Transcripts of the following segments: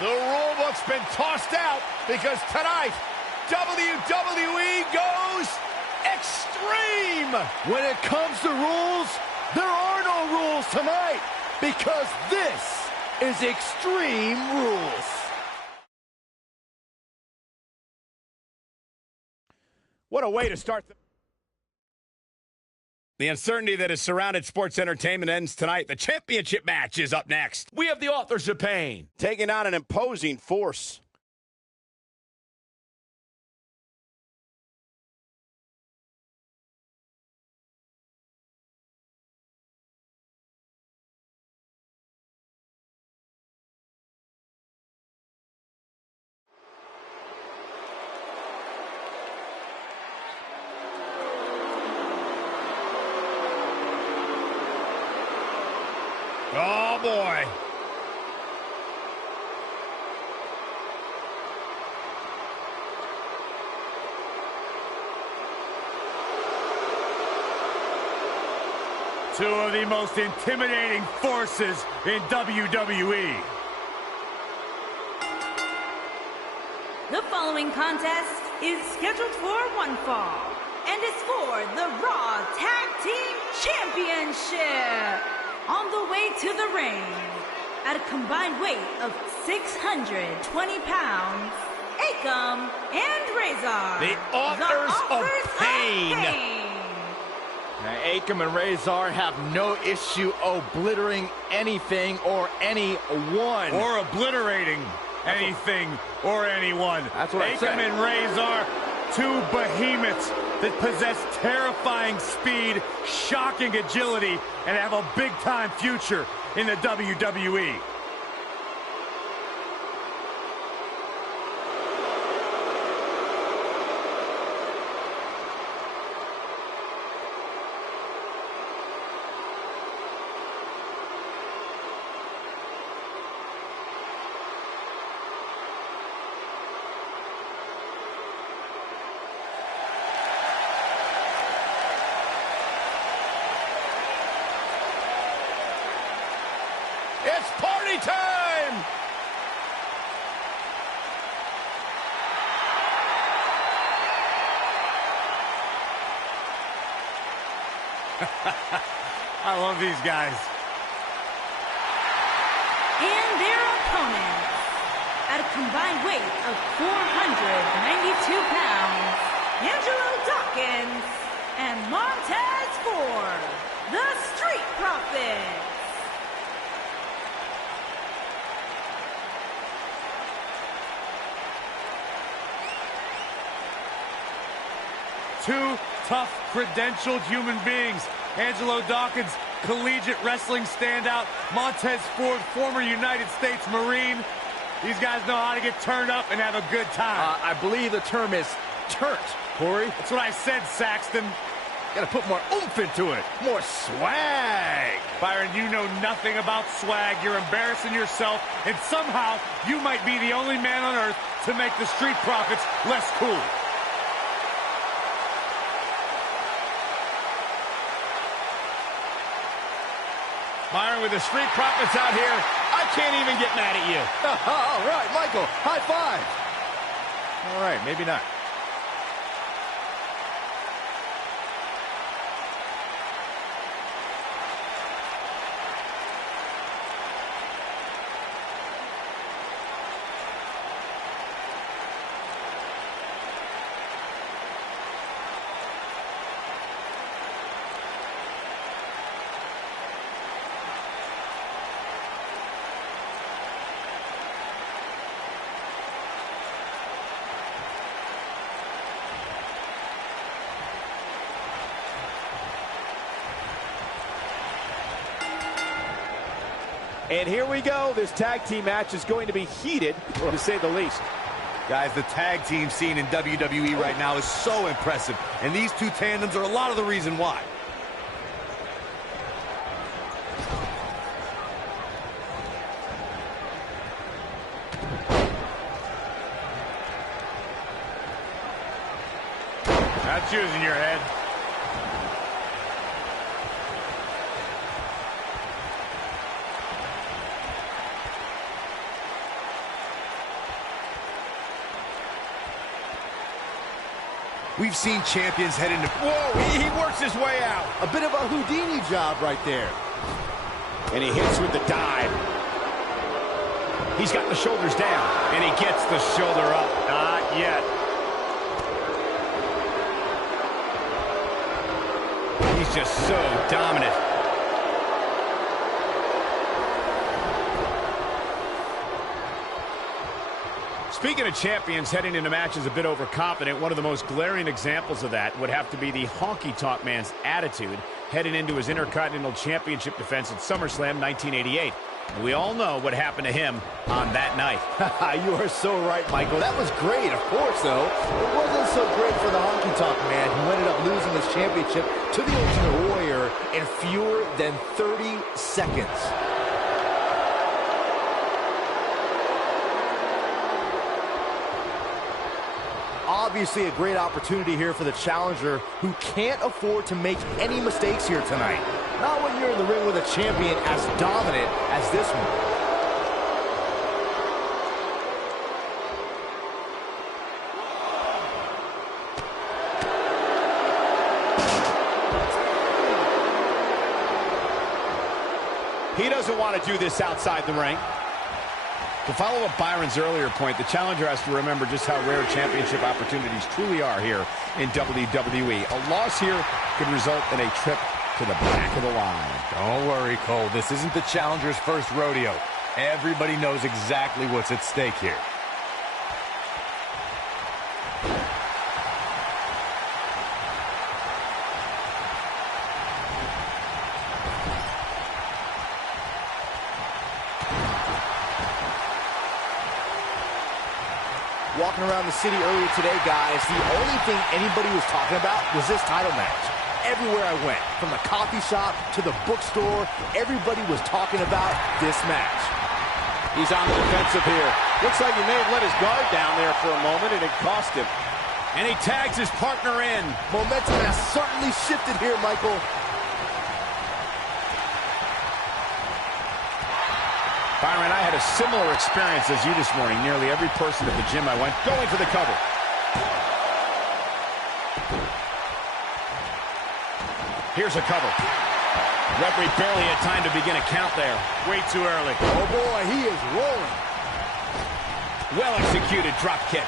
The rule book's been tossed out because tonight, WWE goes extreme. When it comes to rules, there are no rules tonight because this is Extreme Rules. What a way to start the uncertainty that has surrounded sports entertainment ends tonight. The championship match is up next. We have the Authors of Pain taking on an imposing force. Oh, boy. Two of the most intimidating forces in WWE. The following contest is scheduled for one fall and is for the Raw Tag Team Championship. On the way to the ring, at a combined weight of 620 pounds, Akam and Razor. The Authors of Pain. Now, Akam and Razor have no issue obliterating anything or anyone. Or obliterating anything or anyone. That's what I said. Akam and Razor, two behemoths that possess terrifying speed, shocking agility, and have a big-time future in the WWE. It's party time! I love these guys. And their opponents, at a combined weight of 492 pounds, Angelo Dawkins and Montez Ford, the Street Profits. Two tough, credentialed human beings. Angelo Dawkins, collegiate wrestling standout. Montez Ford, former United States Marine. These guys know how to get turned up and have a good time. I believe the term is turnt, Corey. That's what I said, Saxton. Gotta put more oomph into it. More swag. Byron, you know nothing about swag. You're embarrassing yourself, and somehow you might be the only man on earth to make the Street Profits less cool. Byron, with the Street Profits out here, I can't even get mad at you. All right, Michael, high five. All right, maybe not. And here we go. This tag team match is going to be heated, to say the least. Guys, the tag team scene in WWE right now is so impressive. And these two tandems are a lot of the reason why. That's using your head. We've seen champions head into... Whoa, he works his way out. A bit of a Houdini job right there. And he hits with the dive. He's got the shoulders down, and he gets the shoulder up. Not yet. He's just so dominant. Speaking of champions heading into matches a bit overconfident, one of the most glaring examples of that would have to be the honky-tonk man's attitude heading into his Intercontinental Championship defense at SummerSlam 1988. And we all know what happened to him on that night. You are so right, Michael. That was great, of course, though. It wasn't so great for the honky-tonk man who ended up losing his championship to the Ultimate Warrior in fewer than 30 seconds. Obviously a great opportunity here for the challenger who can't afford to make any mistakes here tonight. Not when you're in the ring with a champion as dominant as this one. He doesn't want to do this outside the ring. To follow up Byron's earlier point, the challenger has to remember just how rare championship opportunities truly are here in WWE. A loss here could result in a trip to the back of the line. Don't worry, Cole. This isn't the challenger's first rodeo. Everybody knows exactly what's at stake here. Walking around the city earlier today, guys, the only thing anybody was talking about was this title match. Everywhere I went, from the coffee shop to the bookstore, everybody was talking about this match. He's on the defensive here. Looks like he may have let his guard down there for a moment, and it cost him. And he tags his partner in. Momentum has certainly shifted here, Michael. Byron, I had a similar experience as you this morning. Nearly every person at the gym I went going for the cover. Here's a cover. Referee barely had time to begin a count there. Way too early. Oh, boy, he is rolling. Well-executed drop kick.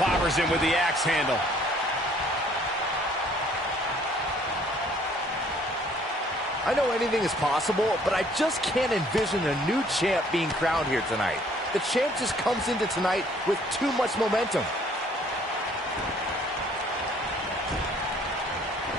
Clobbers him with the axe handle. I know anything is possible, but I just can't envision a new champ being crowned here tonight. The champ just comes into tonight with too much momentum.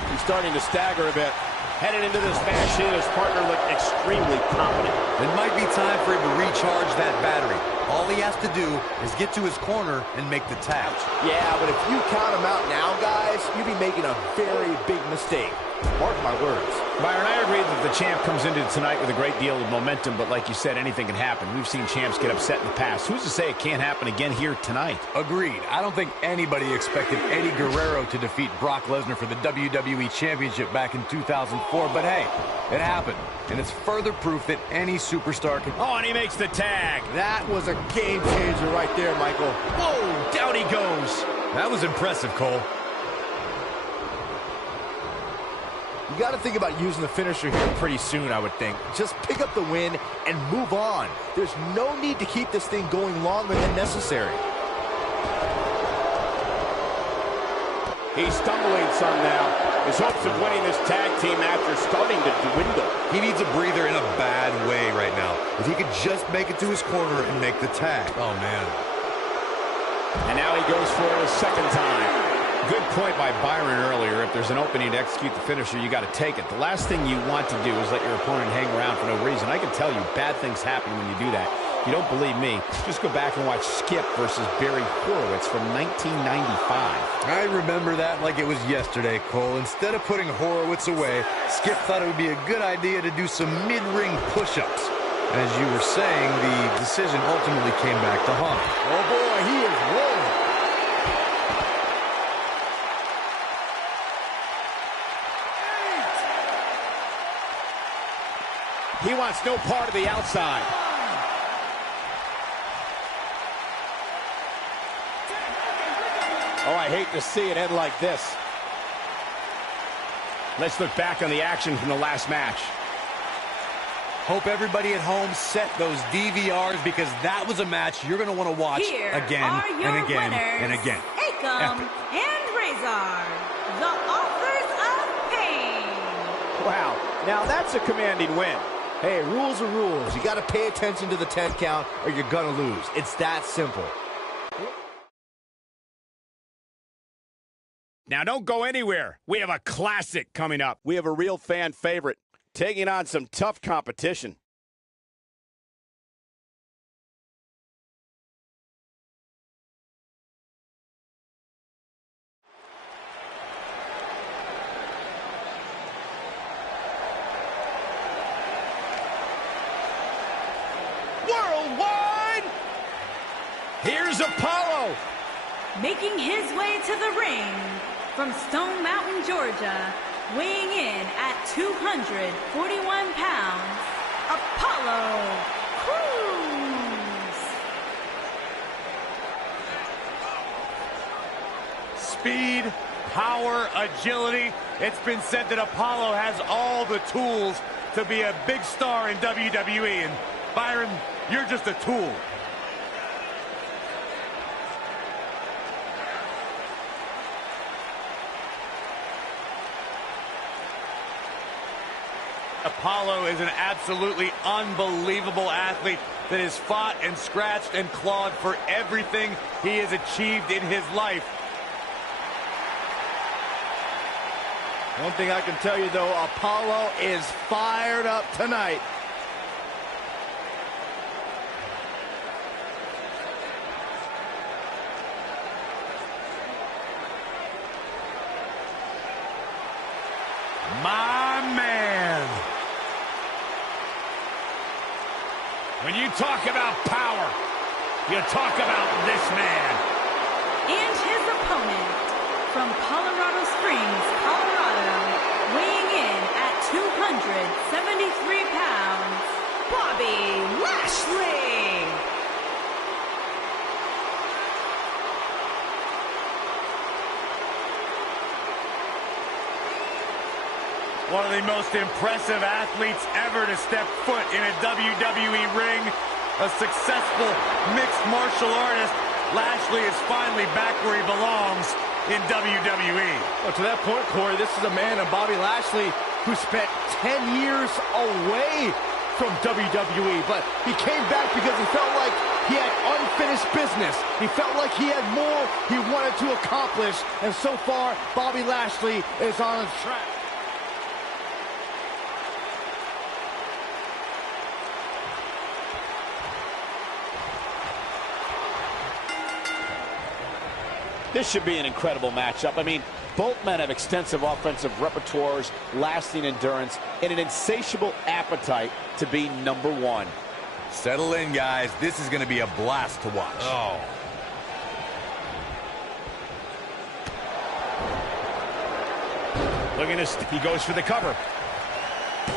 He's starting to stagger a bit. Headed into this match, he and his partner look extremely confident. It might be time for him to recharge that battery. All he has to do is get to his corner and make the tap. Yeah, but if you count him out now, guys, you'd be making a very big mistake. Mark my words. Byron, I agree that the champ comes into tonight with a great deal of momentum, but like you said, anything can happen. We've seen champs get upset in the past. Who's to say it can't happen again here tonight? Agreed. I don't think anybody expected Eddie Guerrero to defeat Brock Lesnar for the WWE Championship back in 2004, but hey, it happened. And it's further proof that any superstar can... Oh, and he makes the tag. That was a game changer right there, Michael. Whoa, down he goes. That was impressive, Cole. You got to think about using the finisher here pretty soon, I would think. Just pick up the win and move on. There's no need to keep this thing going longer than necessary. He's stumbling some now. His hopes of winning this tag team match are starting to dwindle. He needs a breather in a bad way right now. If he could just make it to his corner and make the tag. Oh, man. And now he goes for it a second time. Good point by Byron earlier. If there's an opening to execute the finisher, you got to take it. The last thing you want to do is let your opponent hang around for no reason. I can tell you, bad things happen when you do that. If you don't believe me, just go back and watch Skip versus Barry Horowitz from 1995. I remember that like it was yesterday, Cole. Instead of putting Horowitz away, Skip thought it would be a good idea to do some mid-ring push-ups. As you were saying, the decision ultimately came back to haunt him. Oh, boy, he is rolling. He wants no part of the outside. Oh, I hate to see it end like this. Let's look back on the action from the last match. Hope everybody at home set those DVRs because that was a match you're going to want to watch again and again and again. Akam and Razor, the authors of pain. Wow, now that's a commanding win. Hey, rules are rules. You got to pay attention to the 10 count or you're going to lose. It's that simple. Now don't go anywhere. We have a classic coming up. We have a real fan favorite taking on some tough competition. Worldwide! Here's Apollo! Making his way to the ring from Stone Mountain, Georgia, weighing in at 241 pounds, Apollo Crews. Speed, power, agility. It's been said that Apollo has all the tools to be a big star in WWE. And Byron, you're just a tool. Apollo is an absolutely unbelievable athlete that has fought and scratched and clawed for everything he has achieved in his life. One thing I can tell you, though, Apollo is fired up tonight. My man. When you talk about power, you talk about this man. And his opponent from Colorado Springs, Colorado, weighing in at 273 pounds, Bobby Lashley. One of the most impressive athletes ever to step foot in a WWE ring. A successful mixed martial artist. Lashley is finally back where he belongs in WWE. Well, to that point, Corey, this is a man of Bobby Lashley who spent 10 years away from WWE, but he came back because he felt like he had unfinished business. He felt like he had more he wanted to accomplish, and so far, Bobby Lashley is on his track. This should be an incredible matchup. I mean, both men have extensive offensive repertoires, lasting endurance, and an insatiable appetite to be number one. Settle in, guys. This is going to be a blast to watch. Oh. Look at this. He goes for the cover.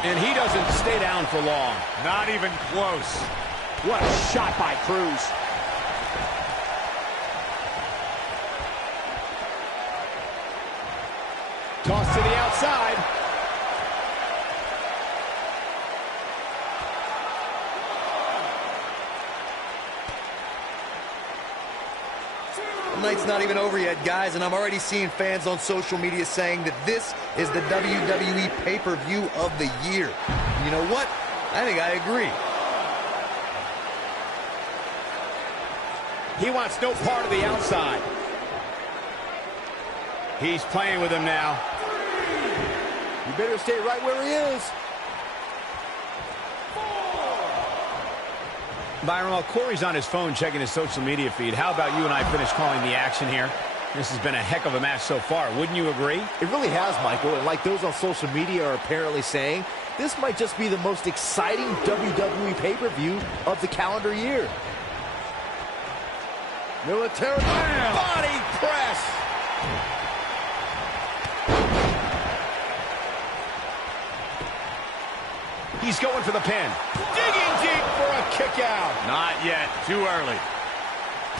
And he doesn't stay down for long. Not even close. What a shot by Crews. Toss to the outside. The night's not even over yet, guys, and I'm already seeing fans on social media saying that this is the WWE pay-per-view of the year. You know what? I think I agree. He wants no part of the outside. He's playing with him now. You better stay right where he is. Byron, while Corey's on his phone checking his social media feed, how about you and I finish calling the action here? This has been a heck of a match so far. Wouldn't you agree? It really has, Michael. And like those on social media are apparently saying, this might just be the most exciting WWE pay-per-view of the calendar year. Military body press. He's going for the pin. Digging deep for a kick out. Not yet. Too early.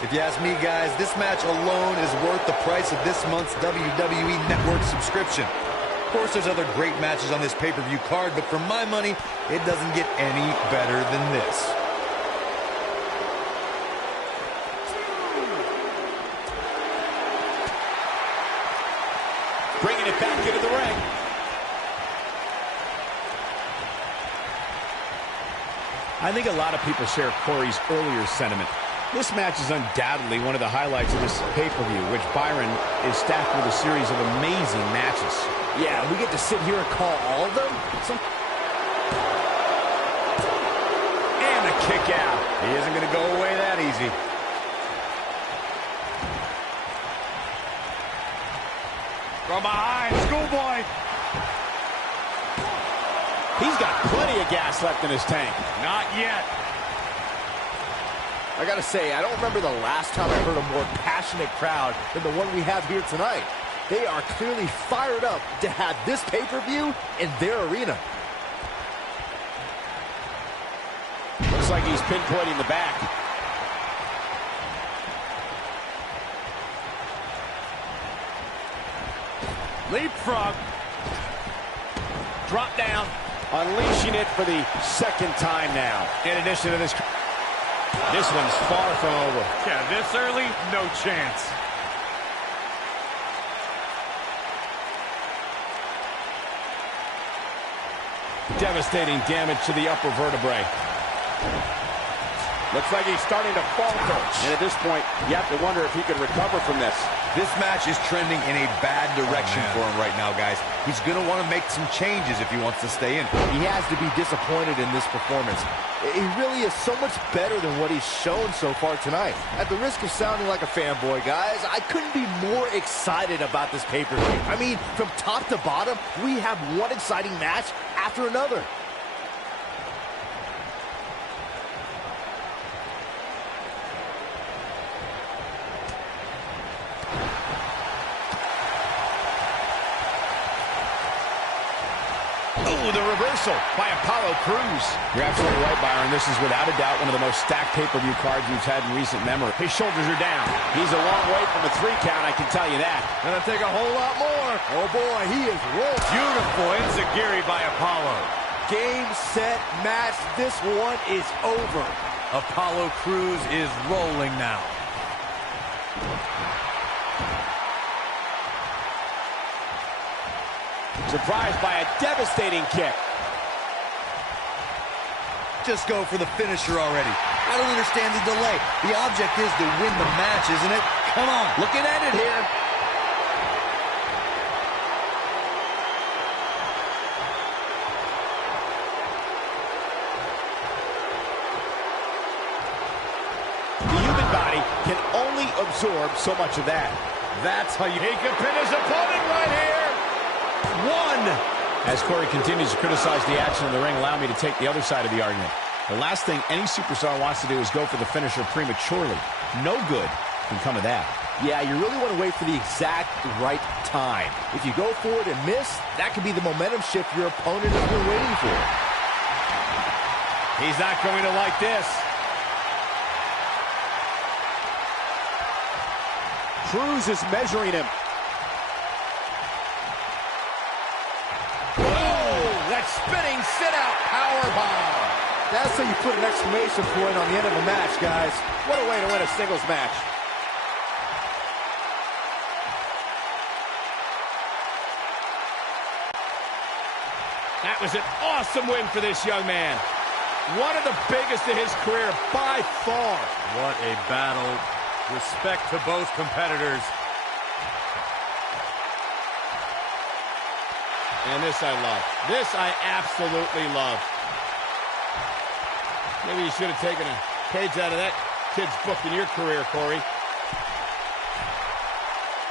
If you ask me, guys, this match alone is worth the price of this month's WWE Network subscription. Of course, there's other great matches on this pay-per-view card, but for my money, it doesn't get any better than this. Bringing it back into the ring. I think a lot of people share Corey's earlier sentiment. This match is undoubtedly one of the highlights of this pay-per-view, which Byron is stacked with a series of amazing matches. Yeah, we get to sit here and call all of them. And a kick out. He isn't going to go away that easy. From behind, schoolboy. He's got plenty of gas left in his tank. Not yet. I gotta say, I don't remember the last time I heard a more passionate crowd than the one we have here tonight. They are clearly fired up to have this pay-per-view in their arena. Looks like he's pinpointing the back. Leapfrog. Drop down. Unleashing it for the second time now. In addition to this one's far from over. Yeah, this early, no chance. Devastating damage to the upper vertebrae. Looks like he's starting to falter. And at this point, you have to wonder if he could recover from this. This match is trending in a bad direction for him right now, guys. He's going to want to make some changes if he wants to stay in. He has to be disappointed in this performance. He really is so much better than what he's shown so far tonight. At the risk of sounding like a fanboy, guys, I couldn't be more excited about this pay-per-view. I mean, from top to bottom, we have one exciting match after another. Oh, the reversal by Apollo Crews. You're absolutely right, Byron. This is without a doubt one of the most stacked pay-per-view cards we've had in recent memory. His shoulders are down. He's a long way from a 3 count, I can tell you that. Gonna take a whole lot more. Oh boy, he is rolling. Beautiful enziguri by Apollo. Game, set, match. This one is over. Apollo Crews is rolling now. Surprised by a devastating kick. Just go for the finisher already. I don't understand the delay. The object is to win the match, isn't it? Come on. Looking at it here. The human body can only absorb so much of that. That's how you... He can pin his opponent right here. One. As Corey continues to criticize the action in the ring, allow me to take the other side of the argument. The last thing any superstar wants to do is go for the finisher prematurely. No good can come of that. Yeah, you really want to wait for the exact right time. If you go for it and miss, that could be the momentum shift your opponent has been waiting for. He's not going to like this. Crews is measuring him. That spinning sit-out powerbomb. That's how you put an exclamation point on the end of a match, guys. What a way to win a singles match. That was an awesome win for this young man. One of the biggest in his career by far. What a battle. Respect to both competitors. And this I love. This I absolutely love. Maybe you should have taken a page out of that kid's book in your career, Corey.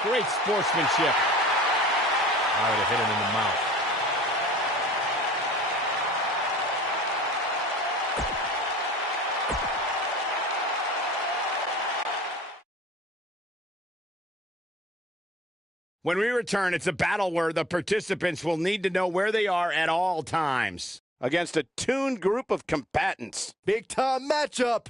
Great sportsmanship. I would have hit him in the mouth. When we return, it's a battle where the participants will need to know where they are at all times. Against a tuned group of combatants. Big time matchup.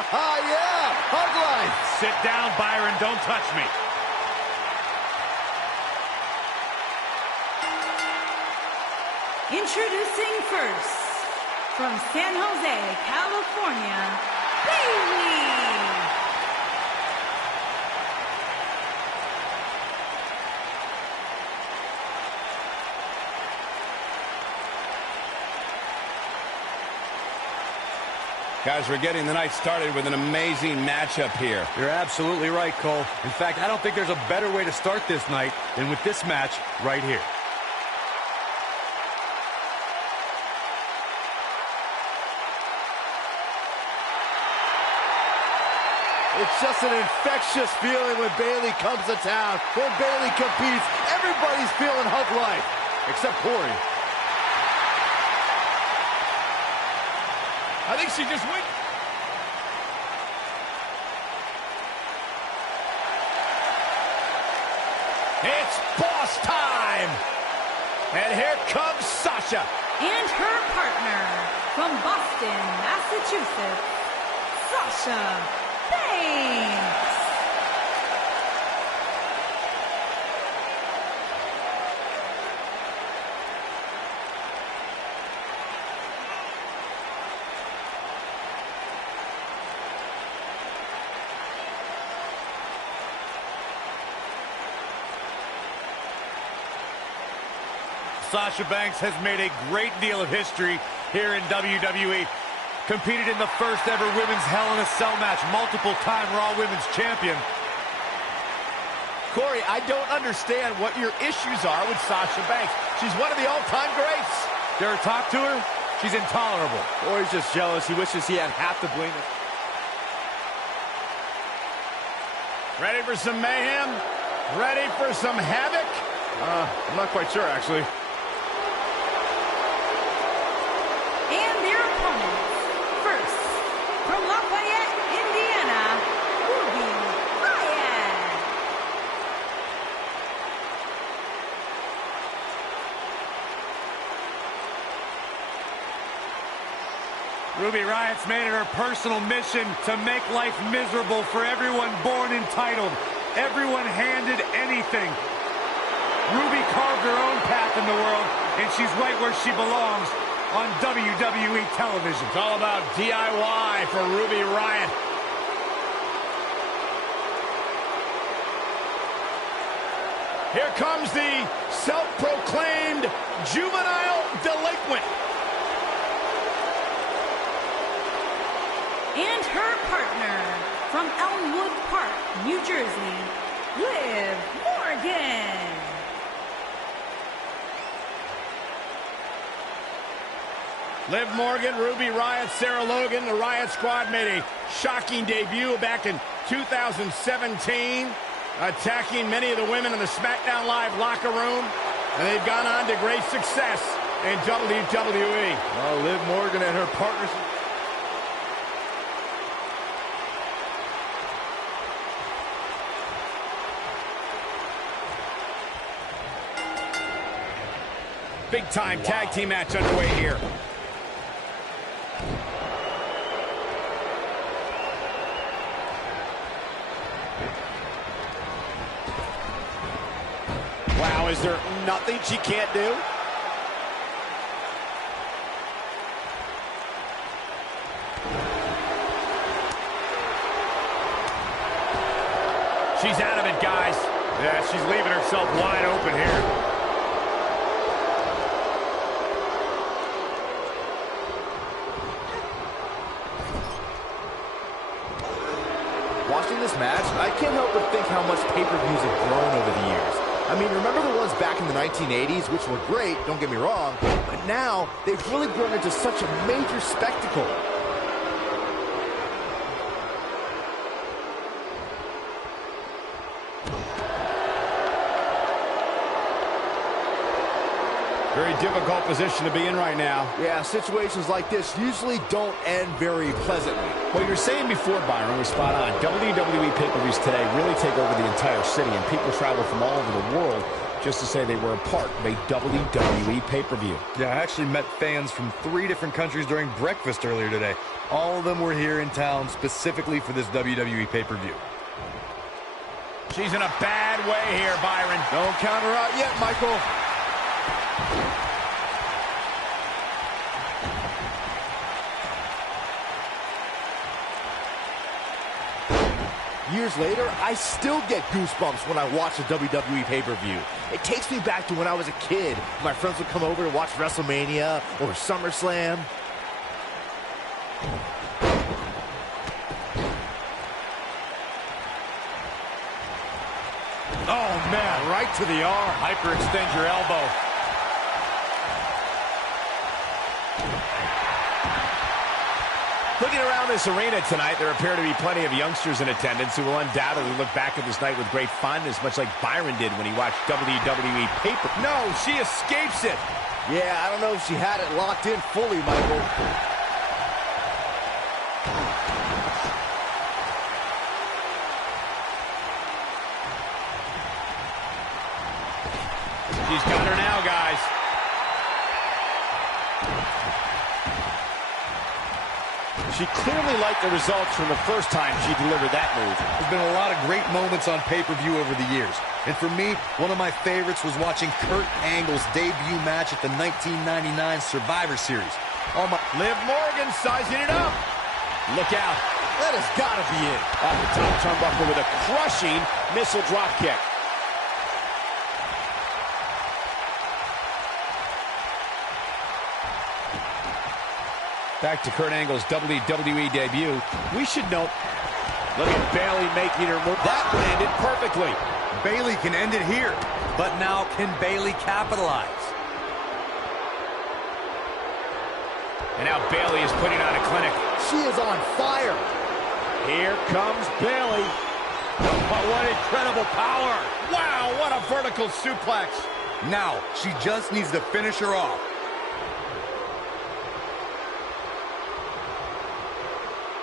Yeah, hug life. Sit down, Byron. Don't touch me. Introducing first, from San Jose, California, Bayley. Guys, we're getting the night started with an amazing matchup here. You're absolutely right, Cole. In fact, I don't think there's a better way to start this night than with this match right here. It's just an infectious feeling when Bayley comes to town. When Bayley competes, everybody's feeling hug life, except Corey. I think she just went. It's boss time. And here comes Sasha. And her partner, from Boston, Massachusetts, Sasha Banks. Sasha Banks has made a great deal of history here in WWE. Competed in the first ever women's Hell in a Cell match, multiple-time Raw Women's Champion. Corey, I don't understand what your issues are with Sasha Banks. She's one of the all-time greats. Dare I talk to her? She's intolerable. Corey's just jealous. He wishes he had half the bling. Ready for some mayhem? Ready for some havoc? I'm not quite sure, actually. And their opponents, first, from Lafayette, Indiana, Ruby Riot. Ruby Riot's made it her personal mission to make life miserable for everyone born entitled, everyone handed anything. Ruby carved her own path in the world, and she's right where she belongs, on WWE television. It's all about DIY for Ruby Riot. Here comes the self-proclaimed juvenile delinquent. And her partner, from Elmwood Park, New Jersey, Liv Morgan. Liv Morgan, Ruby Riot, Sarah Logan. The Riot Squad made a shocking debut back in 2017, attacking many of the women in the SmackDown Live locker room, and they've gone on to great success in WWE. Oh, Liv Morgan and her partners. Big-time tag team match underway here. Wow, is there nothing she can't do? She's out of it, guys. Yeah, she's leaving herself wide open here. Watching this match, I can't help but think how much pay-per-views have grown over the years. I mean, remember the ones back in the 1980s, which were great, don't get me wrong, but now they've really grown into such a major spectacle. Very difficult position to be in right now. Yeah, situations like this usually don't end very pleasantly. What you were saying before, Byron, was spot on. WWE pay-per-views today really take over the entire city, and people travel from all over the world just to say they were a part of a WWE pay-per-view. Yeah, I actually met fans from 3 different countries during breakfast earlier today. All of them were here in town specifically for this WWE pay-per-view. She's in a bad way here, Byron. Don't count her out yet, Michael. Years later, I still get goosebumps when I watch a WWE pay-per-view. It takes me back to when I was a kid. My friends would come over to watch WrestleMania or SummerSlam. Oh, man, right to the arm. Hyperextend your elbow. Looking around this arena tonight, there appear to be plenty of youngsters in attendance who will undoubtedly look back at this night with great fondness, much like Byron did when he watched WWE paper. No, she escapes it. Yeah, I don't know if she had it locked in fully, Michael. She's got her now, guys. She clearly liked the results from the first time she delivered that move. There's been a lot of great moments on pay-per-view over the years. And for me, one of my favorites was watching Kurt Angle's debut match at the 1999 Survivor Series. Liv Morgan sizing it up. Look out. That has got to be it. Off the top turnbuckle with a crushing missile drop kick. Back to Kurt Angle's WWE debut. We should note, Look at Bayley making her move. That landed perfectly. Bayley can end it here. But now can Bayley capitalize? and now Bayley is putting on a clinic. She is on fire. Here comes Bayley. But what incredible power. Wow, what a vertical suplex. Now, she just needs to finish her off.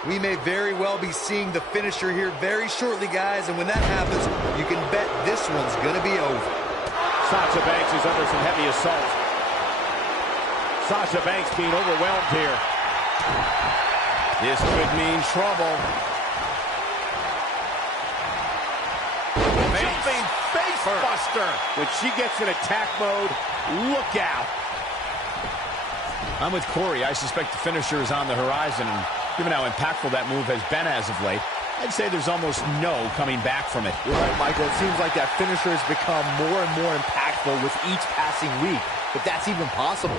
We may very well be seeing the finisher here very shortly, guys, and when that happens, you can bet this one's gonna be over. Sasha Banks is under some heavy assault. Sasha Banks being overwhelmed here. This could mean trouble. Jumping face buster. When she gets in attack mode, look out. I'm with Corey. I suspect the finisher is on the horizon, and given how impactful that move has been as of late, I'd say there's almost no coming back from it. You're right, Michael. It seems like that finisher has become more and more impactful with each passing week, but that's even possible.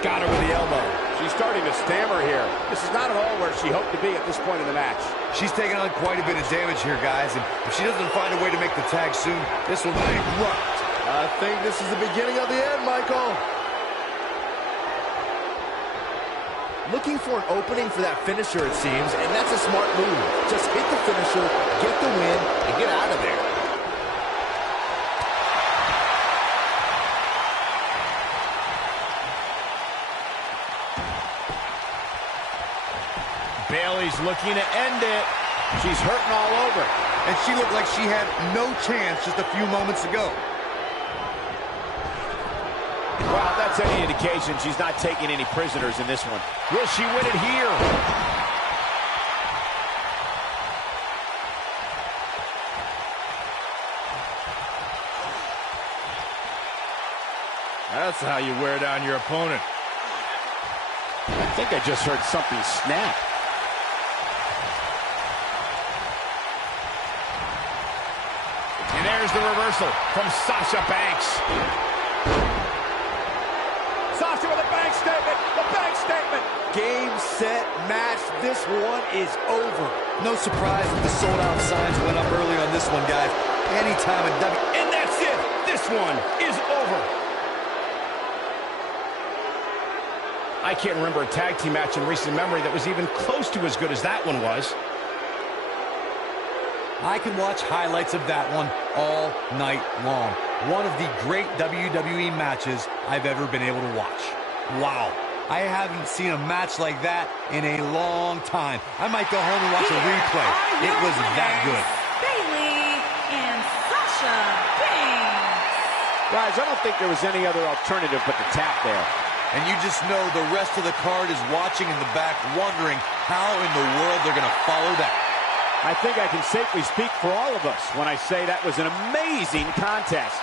Got her with the elbow. She's starting to stammer here. This is not at all where she hoped to be at this point in the match. She's taking on quite a bit of damage here, guys, and if she doesn't find a way to make the tag soon, this will be rocked. I think this is the beginning of the end, Michael. Looking for an opening for that finisher, it seems, and that's a smart move. Just hit the finisher, get the win, and get out of there. Bayley's looking to end it. She's hurting all over. And she looked like she had no chance just a few moments ago. Well, if that's any indication, she's not taking any prisoners in this one. Will she win it here? That's how you wear down your opponent. I think I just heard something snap. And there's the reversal from Sasha Banks. Sasha with a bank statement. The bank statement. Game, set, match. This one is over. No surprise that the sold-out signs went up early on this one, guys. Anytime a W... And that's it. This one is over. I can't remember a tag team match in recent memory that was even close to as good as that one was. I can watch highlights of that one all night long. One of the great WWE matches I've ever been able to watch. Wow. I haven't seen a match like that in a long time. I might go home and watch a replay. It was that good. Bayley and Sasha Banks. Guys, I don't think there was any other alternative but to tap there. And you just know the rest of the card is watching in the back, wondering how in the world they're going to follow that. I think I can safely speak for all of us when I say that was an amazing contest.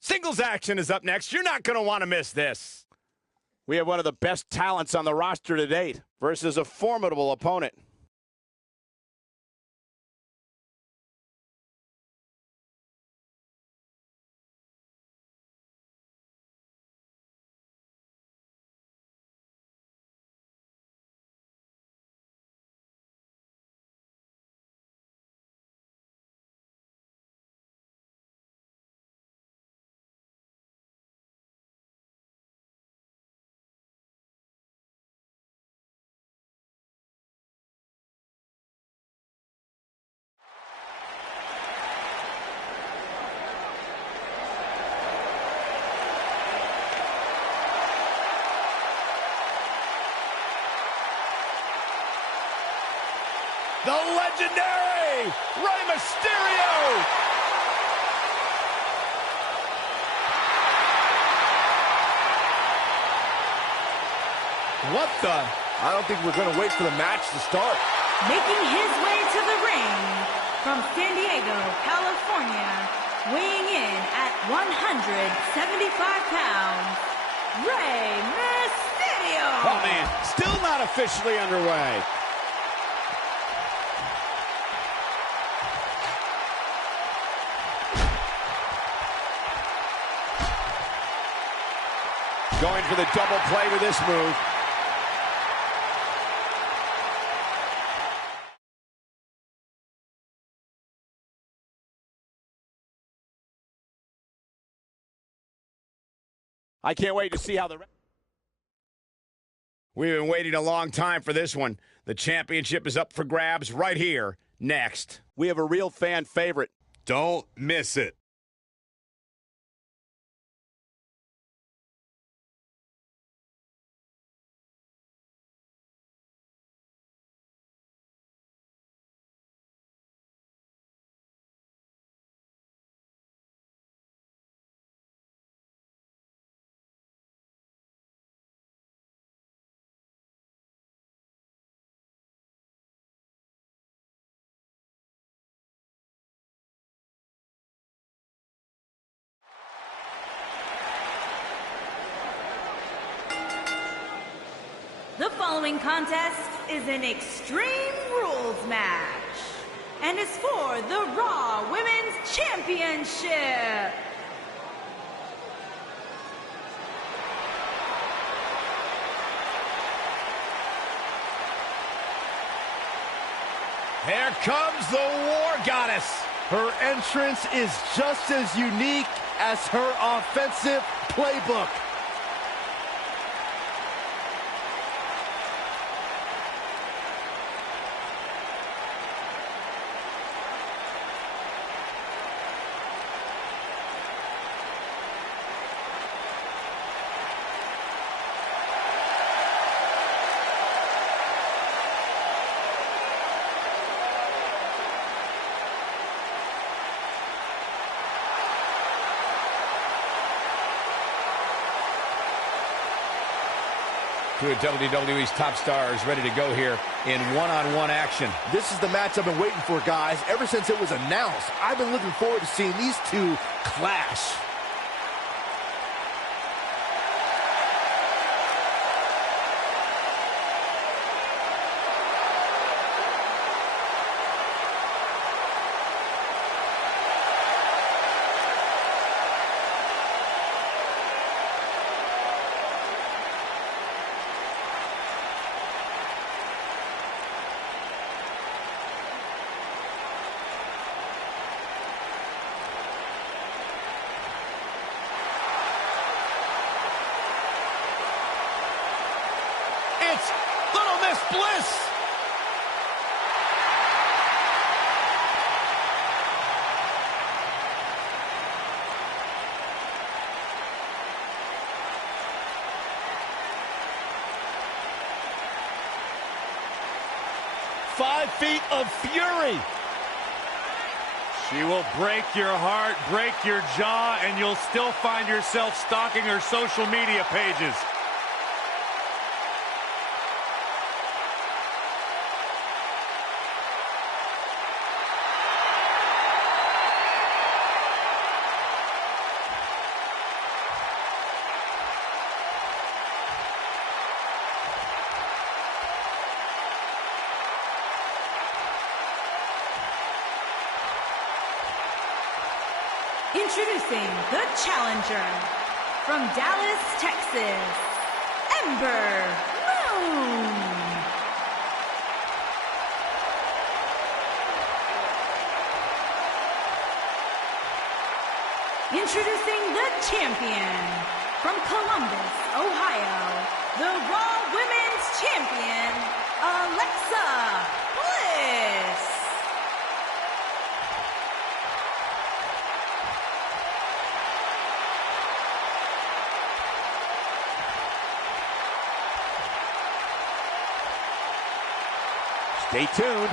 Singles action is up next. You're not going to want to miss this. We have one of the best talents on the roster to date versus a formidable opponent. The legendary Rey Mysterio! What the? I don't think we're going to wait for the match to start. Making his way to the ring from San Diego, California, weighing in at 175 pounds, Rey Mysterio! Oh, man, still not officially underway. Going for the double play with this move. I can't wait to see how the... We've been waiting a long time for this one. The championship is up for grabs right here, next. We have a real fan favorite. Don't miss it. The following contest is an Extreme Rules match and is for the Raw Women's Championship. Here comes the War Goddess. Her entrance is just as unique as her offensive playbook. Two of WWE's top stars ready to go here in one-on-one action. This is the match I've been waiting for, guys. Ever since it was announced, I've been looking forward to seeing these two clash. It's Little Miss Bliss. "5 feet of fury." She will break your heart, break your jaw, and you'll still find yourself stalking her social media pages. Introducing the challenger from Dallas, Texas, Ember. Introducing the champion from Columbus, Ohio, the Raw Women's Champion, Alexa Bliss. Stay tuned.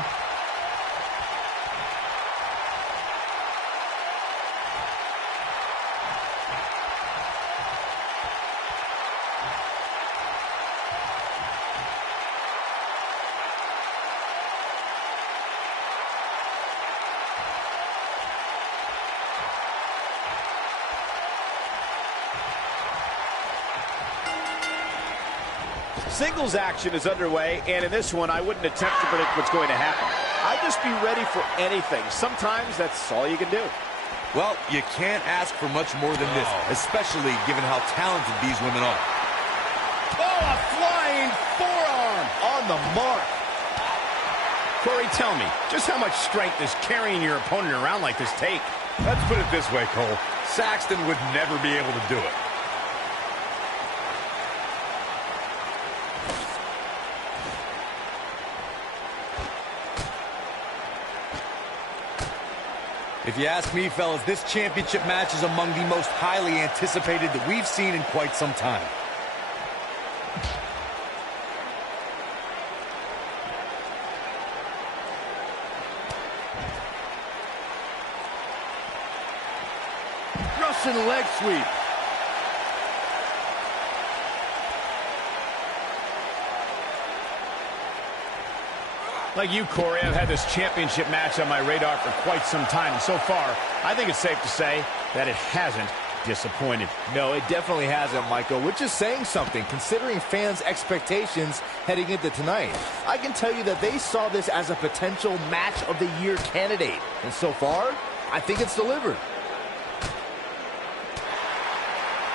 Singles action is underway, and in this one, I wouldn't attempt to predict what's going to happen. I'd just be ready for anything. Sometimes that's all you can do. Well, you can't ask for much more than this, especially given how talented these women are. Oh, a flying forearm on the mark. Corey, tell me, just how much strength does carrying your opponent around like this take? Let's put it this way, Cole. Saxton would never be able to do it. If you ask me, fellas, this championship match is among the most highly anticipated that we've seen in quite some time. Russian leg sweep. Like you, Corey, I've had this championship match on my radar for quite some time, and so far, I think it's safe to say that it hasn't disappointed. No, it definitely hasn't, Michael, which is saying something, considering fans' expectations heading into tonight. I can tell you that they saw this as a potential match of the year candidate, and so far, I think it's delivered.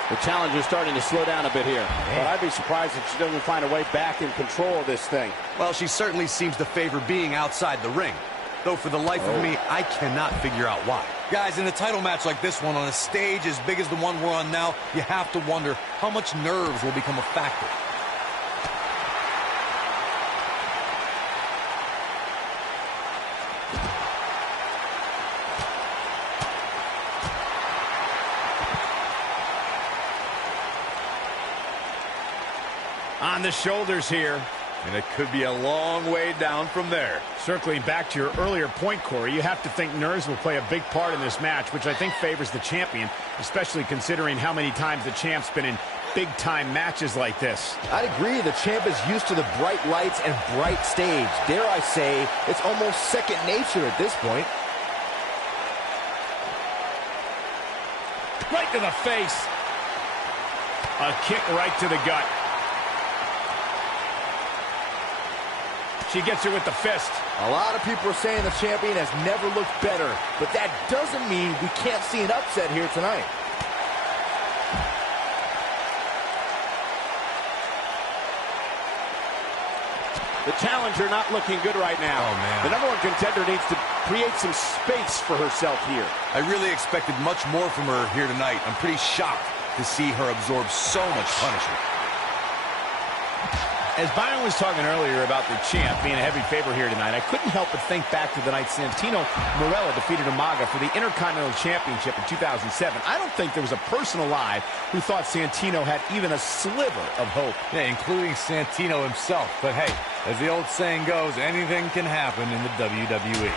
The challenger's starting to slow down a bit here. But I'd be surprised if she doesn't find a way back in control of this thing. Well, she certainly seems to favor being outside the ring. Though for the life of me, I cannot figure out why. Guys, in a title match like this one, on a stage as big as the one we're on now, you have to wonder how much nerves will become a factor. On the shoulders here. And it could be a long way down from there. Circling back to your earlier point, Corey, you have to think nerves will play a big part in this match, which I think favors the champion, especially considering how many times the champ's been in big-time matches like this. I'd agree. The champ is used to the bright lights and bright stage. Dare I say, it's almost second nature at this point. Right to the face. A kick right to the gut. She gets her with the fist. A lot of people are saying the champion has never looked better, but that doesn't mean we can't see an upset here tonight. The challenger not looking good right now. Oh, man. The #1 contender needs to create some space for herself here. I really expected much more from her here tonight. I'm pretty shocked to see her absorb so much punishment. As Byron was talking earlier about the champ being a heavy favorite here tonight, I couldn't help but think back to the night Santino Marella defeated Umaga for the Intercontinental Championship in 2007. I don't think there was a person alive who thought Santino had even a sliver of hope. Yeah, including Santino himself. But hey, as the old saying goes, anything can happen in the WWE.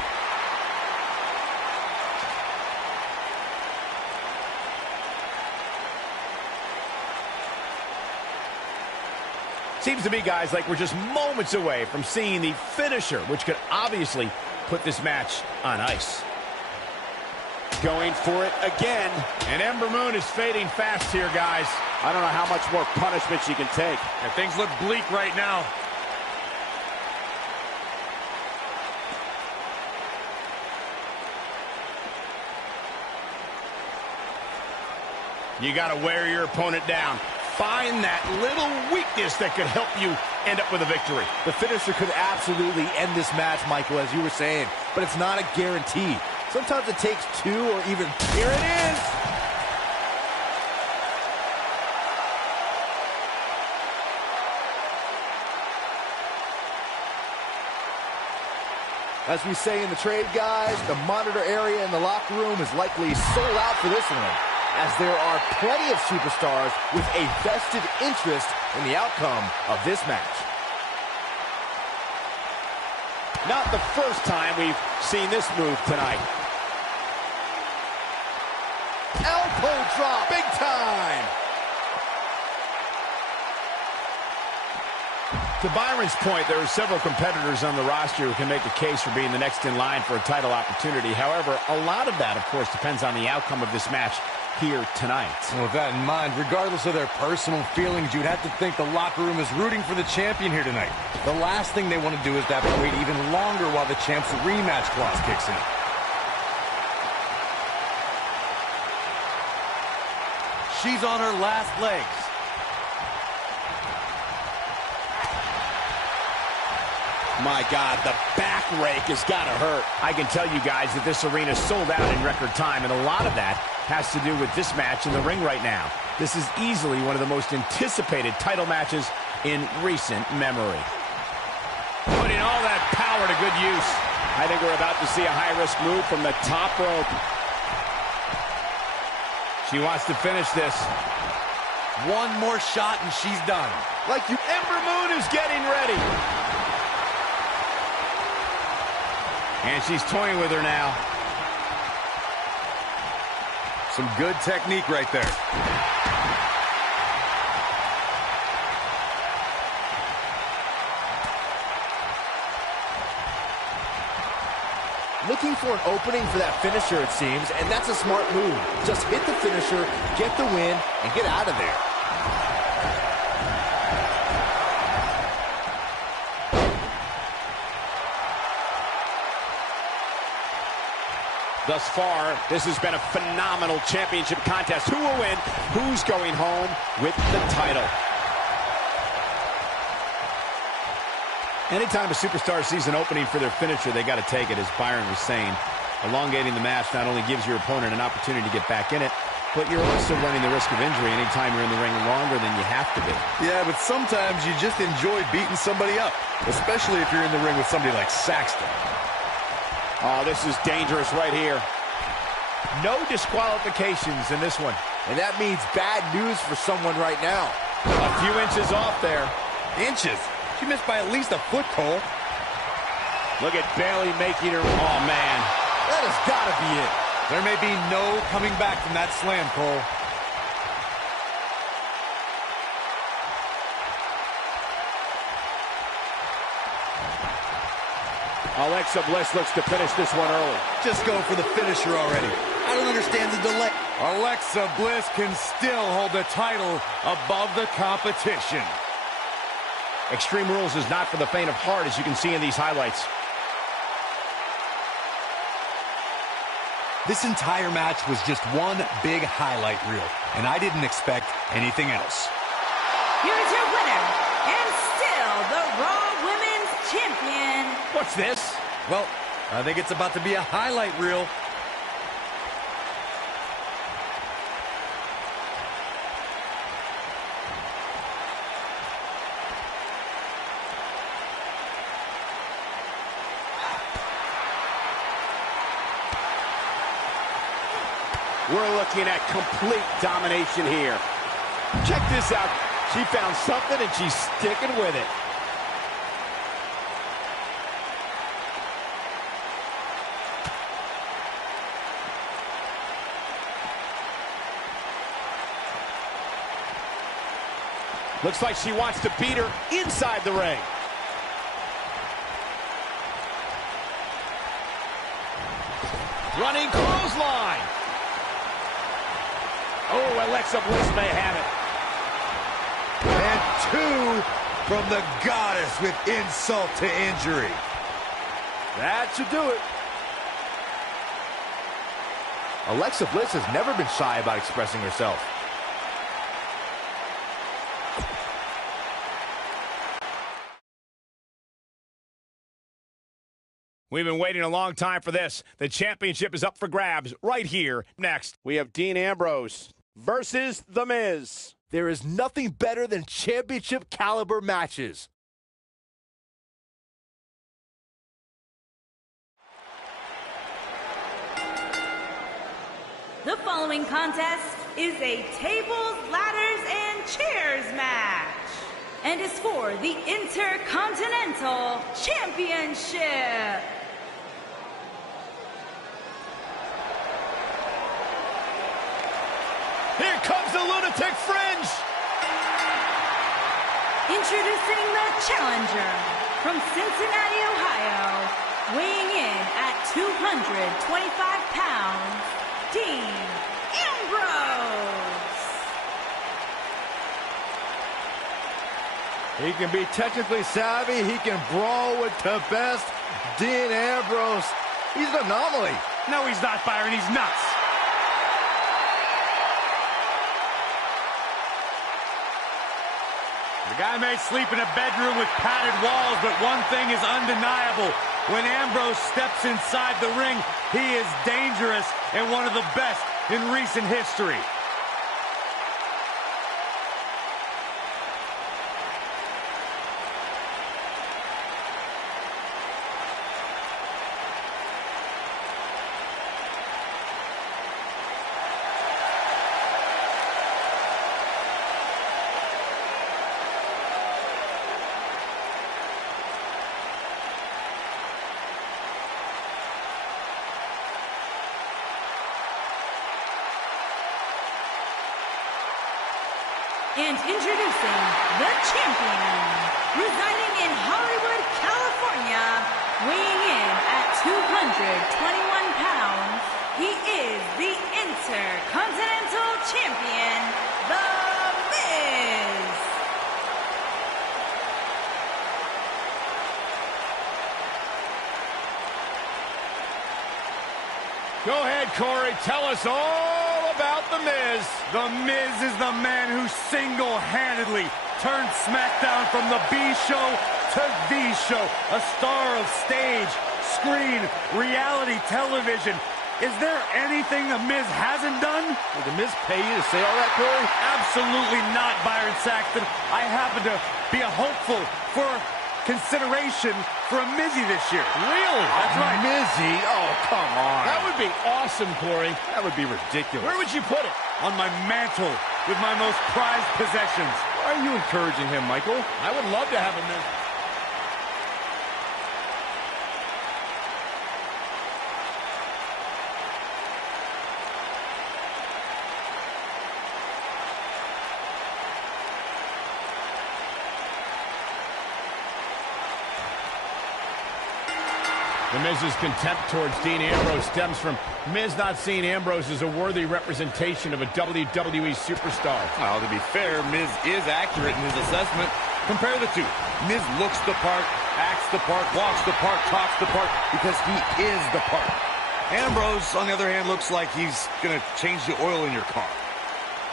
Seems to me, guys, like we're just moments away from seeing the finisher, which could obviously put this match on ice. Going for it again. And Ember Moon is fading fast here, guys. I don't know how much more punishment she can take. And things look bleak right now. You got to wear your opponent down. Find that little weakness that could help you end up with a victory. The finisher could absolutely end this match, Michael, as you were saying, but it's not a guarantee. Sometimes it takes two or even... Here it is! As we say in the trade, guys, the monitor area in the locker room is likely sold out for this one, as there are plenty of superstars with a vested interest in the outcome of this match. Not the first time we've seen this move tonight. Elbow drop, big time! To Byron's point, there are several competitors on the roster who can make a case for being the next in line for a title opportunity. However, a lot of that, of course, depends on the outcome of this match here tonight. Well, with that in mind, regardless of their personal feelings, you'd have to think the locker room is rooting for the champion here tonight. The last thing they want to do is to have to wait even longer while the champ's rematch clause kicks in. She's on her last legs. My God, the back rake has got to hurt. I can tell you guys that this arena sold out in record time, and a lot of that has to do with this match in the ring right now. This is easily one of the most anticipated title matches in recent memory. Putting all that power to good use. I think we're about to see a high-risk move from the top rope. She wants to finish this. One more shot and she's done. Ember Moon is getting ready. And she's toying with her now. Some good technique right there. Looking for an opening for that finisher, it seems, and that's a smart move. Just hit the finisher, get the win, and get out of there. Thus far, this has been a phenomenal championship contest. Who will win? Who's going home with the title? Anytime a superstar sees an opening for their finisher, they got to take it, as Byron was saying. Elongating the match not only gives your opponent an opportunity to get back in it, but you're also running the risk of injury anytime you're in the ring longer than you have to be. Yeah, but sometimes you just enjoy beating somebody up, especially if you're in the ring with somebody like Saxton. Oh, this is dangerous right here. No disqualifications in this one. And that means bad news for someone right now. A few inches off there. Inches? She missed by at least a foot, Cole. Look at Bayley making her... Oh, man. That has got to be it. There may be no coming back from that slam, Cole. Alexa Bliss looks to finish this one early. Just go for the finisher already. I don't understand the delay. Alexa Bliss can still hold the title above the competition. Extreme Rules is not for the faint of heart, as you can see in these highlights. This entire match was just one big highlight reel, and I didn't expect anything else. Here's your winner, and still the Raw Women's Champion. What's this? Well, I think it's about to be a highlight reel. We're looking at complete domination here. Check this out. She found something and she's sticking with it. Looks like she wants to beat her inside the ring. Running clothesline. Oh, Alexa Bliss may have it. And two from the goddess with insult to injury. That should do it. Alexa Bliss has never been shy about expressing herself. We've been waiting a long time for this. The championship is up for grabs right here. Next, we have Dean Ambrose versus The Miz. There is nothing better than championship caliber matches. The following contest is a tables, ladders, and chairs match, and is for the Intercontinental Championship. Here comes the Lunatic Fringe. Introducing the challenger from Cincinnati, Ohio, weighing in at 225 pounds, Dean Ambrose. He can be technically savvy. He can brawl with the best. Dean Ambrose, he's an anomaly. No, he's not, Byron. He's nuts. The guy may sleep in a bedroom with padded walls, but one thing is undeniable. When Ambrose steps inside the ring, he is dangerous and one of the best in recent history. And introducing the champion, residing in Hollywood, California, weighing in at 221 pounds, he is the Intercontinental Champion, The Miz. go ahead, Corey. Tell us all about The Miz. The Miz is the man who single-handedly turned SmackDown from the B show to the show. A star of stage, screen, reality television. Is there anything The Miz hasn't done? Did The Miz pay you to say all that, Corey? Absolutely not, Byron Saxton. I happen to be a hopeful for consideration for a Mizzy this year. Really? That's right. Mizzy? Oh, come on. That would be awesome, Corey. That would be ridiculous. Where would you put it? On my mantle with my most prized possessions. Why are you encouraging him, Michael? I would love to have a Miz. The Miz's contempt towards Dean Ambrose stems from Miz not seeing Ambrose as a worthy representation of a WWE superstar. Well, to be fair, Miz is accurate in his assessment. Compare the two. Miz looks the part, acts the part, walks the part, talks the part, because he is the part. Ambrose, on the other hand, looks like he's going to change the oil in your car.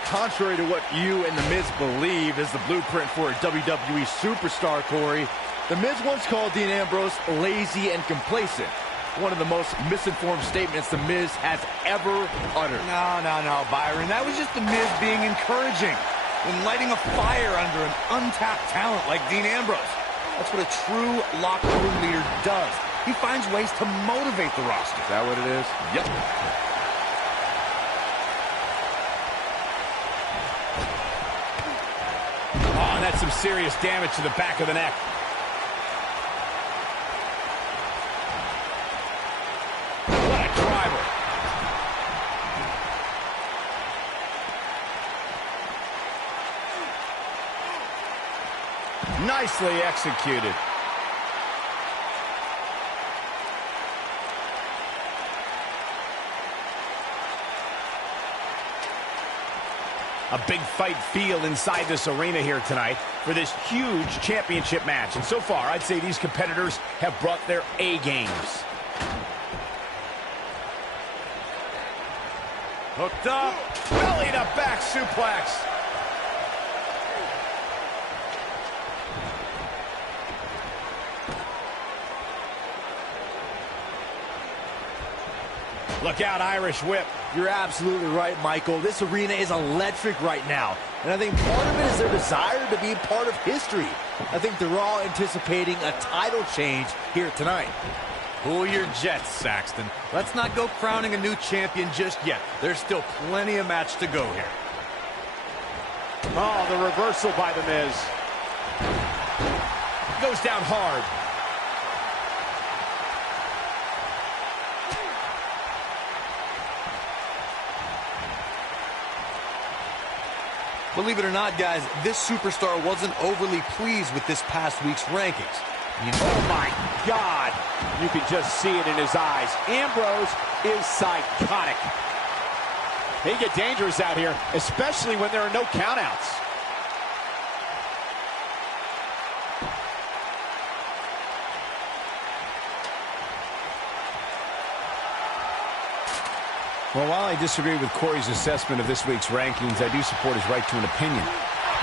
Contrary to what you and The Miz believe is the blueprint for a WWE superstar, Corey, The Miz once called Dean Ambrose lazy and complacent. One of the most misinformed statements The Miz has ever uttered. No, Byron. That was just The Miz being encouraging and lighting a fire under an untapped talent like Dean Ambrose. That's what a true locker room leader does. He finds ways to motivate the roster. Is that what it is? Yep. Oh, and that's some serious damage to the back of the neck. Nicely executed. A big fight feel inside this arena here tonight for this huge championship match. And so far, I'd say these competitors have brought their A games. Hooked up. Belly to back suplex. Look out, Irish whip. You're absolutely right, Michael. This arena is electric right now. And I think part of it is their desire to be part of history. I think they're all anticipating a title change here tonight. Cool your jets, Saxton. Let's not go crowning a new champion just yet. There's still plenty of match to go here. Oh, the reversal by The Miz. Goes down hard. Believe it or not, guys, this superstar wasn't overly pleased with this past week's rankings. Oh, my God. You can just see it in his eyes. Ambrose is psychotic. They get dangerous out here, especially when there are no countouts. Well, while I disagree with Corey's assessment of this week's rankings, I do support his right to an opinion.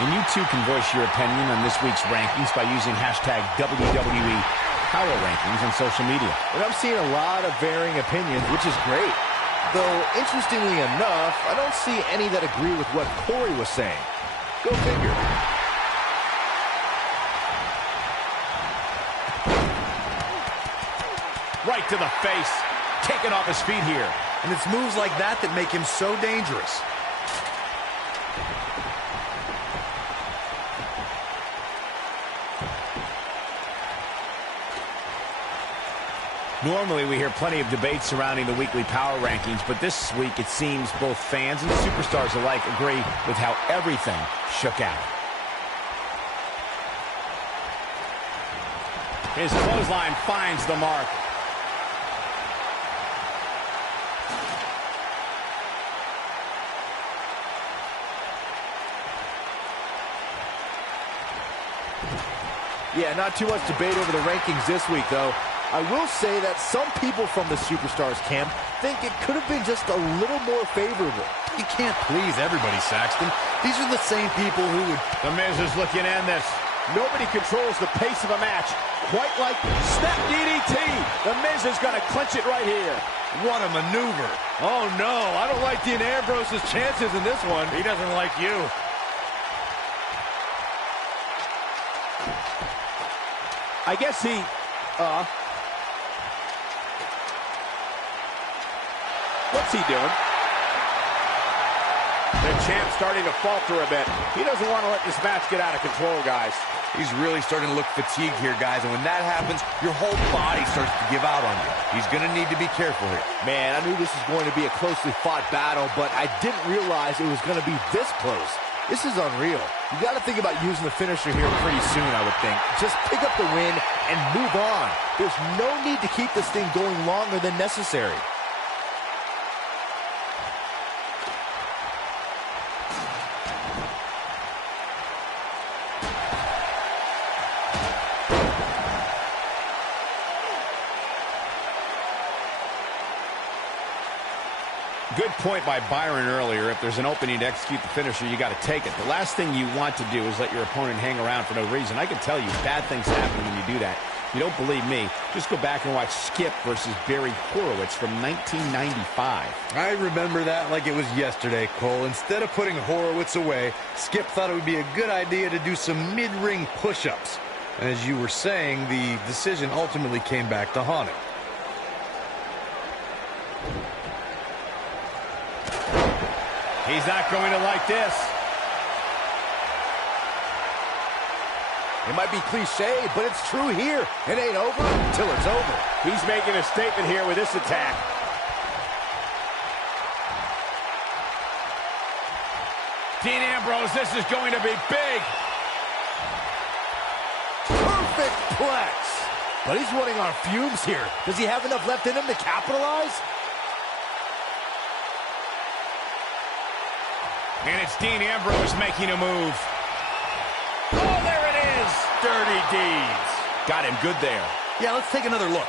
And you too can voice your opinion on this week's rankings by using hashtag WWE Power Rankings on social media. And I'm seeing a lot of varying opinions, which is great. Though, interestingly enough, I don't see any that agree with what Corey was saying. Go figure. Right to the face. Taken off his feet here. And it's moves like that that make him so dangerous. Normally, we hear plenty of debate surrounding the weekly power rankings, but this week it seems both fans and superstars alike agree with how everything shook out. His clothesline finds the mark. Yeah, not too much debate over the rankings this week, though. I will say that some people from the Superstars camp think it could have been just a little more favorable. You can't please everybody, Saxton. These are the same people who would... The Miz is looking to end this. Nobody controls the pace of a match quite like snap DDT. The Miz is going to clinch it right here. What a maneuver. Oh, no. I don't like Dean Ambrose's chances in this one. He doesn't like you. I guess he... What's he doing? The champ's starting to falter a bit. He doesn't want to let this match get out of control, guys. He's really starting to look fatigued here, guys. And when that happens, your whole body starts to give out on you. He's going to need to be careful here. Man, I knew this was going to be a closely fought battle, but I didn't realize it was going to be this close. This is unreal. You got to think about using the finisher here pretty soon, I would think. Just pick up the win and move on. There's no need to keep this thing going longer than necessary. Good point by Byron earlier. If there's an opening to execute the finisher, you got to take it. The last thing you want to do is let your opponent hang around for no reason. I can tell you, bad things happen when you do that. If you don't believe me, just go back and watch Skip versus Barry Horowitz from 1995. I remember that like it was yesterday, Cole. Instead of putting Horowitz away, Skip thought it would be a good idea to do some mid-ring push-ups. And as you were saying, the decision ultimately came back to haunt him. He's not going to like this. It might be cliche, but it's true here. It ain't over until it's over. He's making a statement here with this attack. Dean Ambrose, this is going to be big. suplex. But he's running on fumes here. Does he have enough left in him to capitalize? And it's Dean Ambrose making a move. Oh, there it is. Dirty deeds. Got him good there. Yeah, let's take another look.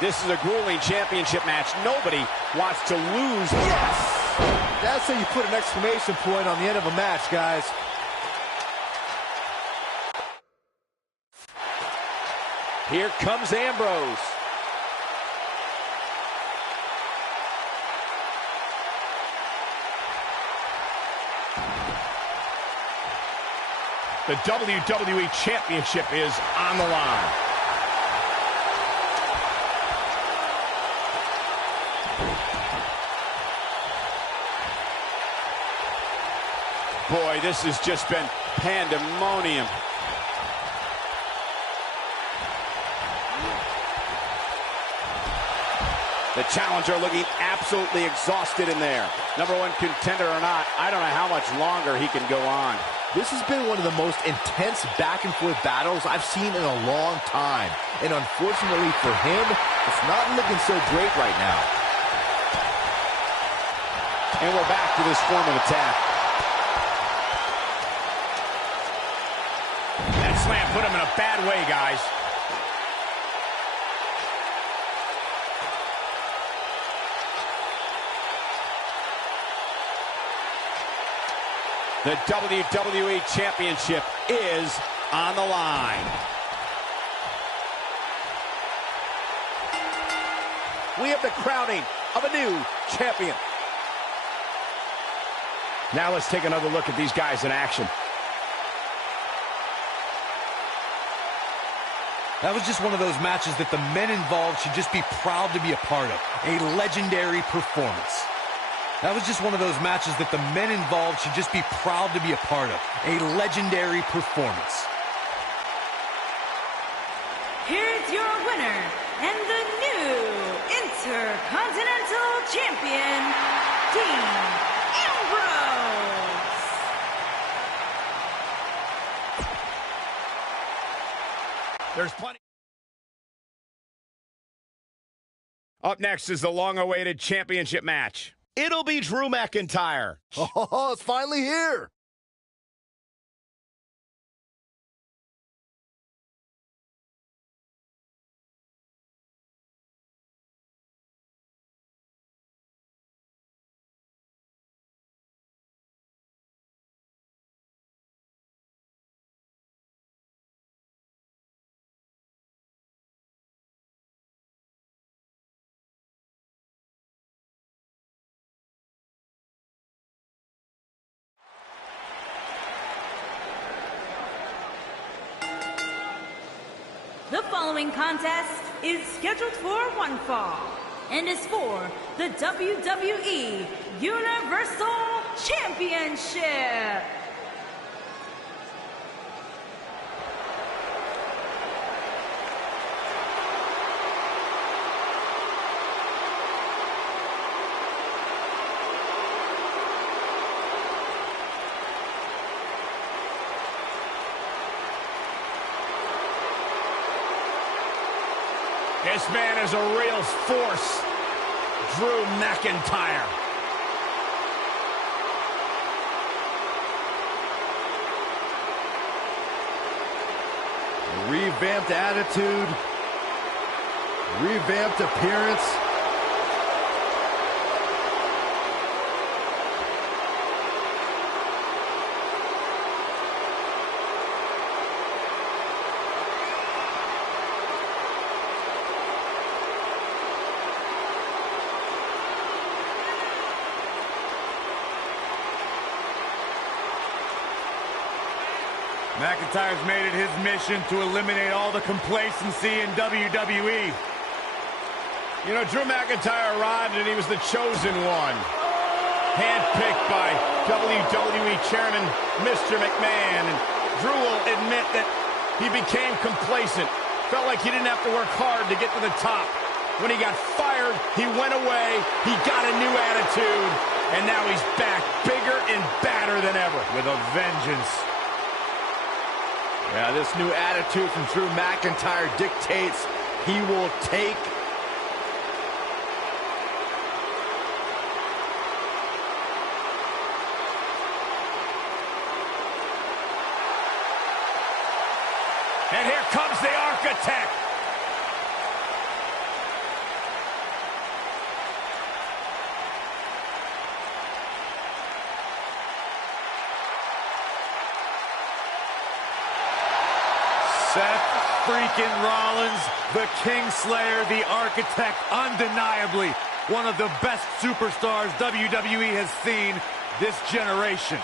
This is a grueling championship match. Nobody wants to lose. Yes! That's how you put an exclamation point on the end of a match, guys. Here comes Ambrose. The WWE Championship is on the line. Boy, this has just been pandemonium. The challenger looking absolutely exhausted in there. Number one contender or not, I don't know how much longer he can go on. This has been one of the most intense back-and-forth battles I've seen in a long time. And unfortunately for him, it's not looking so great right now. And we're back to this form of attack. That slam put him in a bad way, guys. The WWE Championship is on the line. We have the crowning of a new champion. Now let's take another look at these guys in action. That was just one of those matches that the men involved should just be proud to be a part of. A legendary performance. That was just one of those matches that the men involved should just be proud to be a part of. A legendary performance. Here's your winner and the new Intercontinental Champion, Dean Ambrose. There's plenty. Up next is the long-awaited championship match. It'll be Drew McIntyre. Oh, it's finally here. The following contest is scheduled for one fall and is for the WWE Universal Championship. This man is a real force, Drew McIntyre. A revamped attitude, revamped appearance. McIntyre's made it his mission to eliminate all the complacency in WWE. You know, Drew McIntyre arrived and he was the chosen one. Handpicked by WWE Chairman Mr. McMahon. And Drew will admit that he became complacent. Felt like he didn't have to work hard to get to the top. When he got fired, he went away, he got a new attitude, and now he's back bigger and badder than ever. With a vengeance. Yeah, this new attitude from Drew McIntyre dictates he will take and here comes the Architect. Seth freaking Rollins, the Kingslayer, the Architect, undeniably one of the best superstars WWE has seen this generation.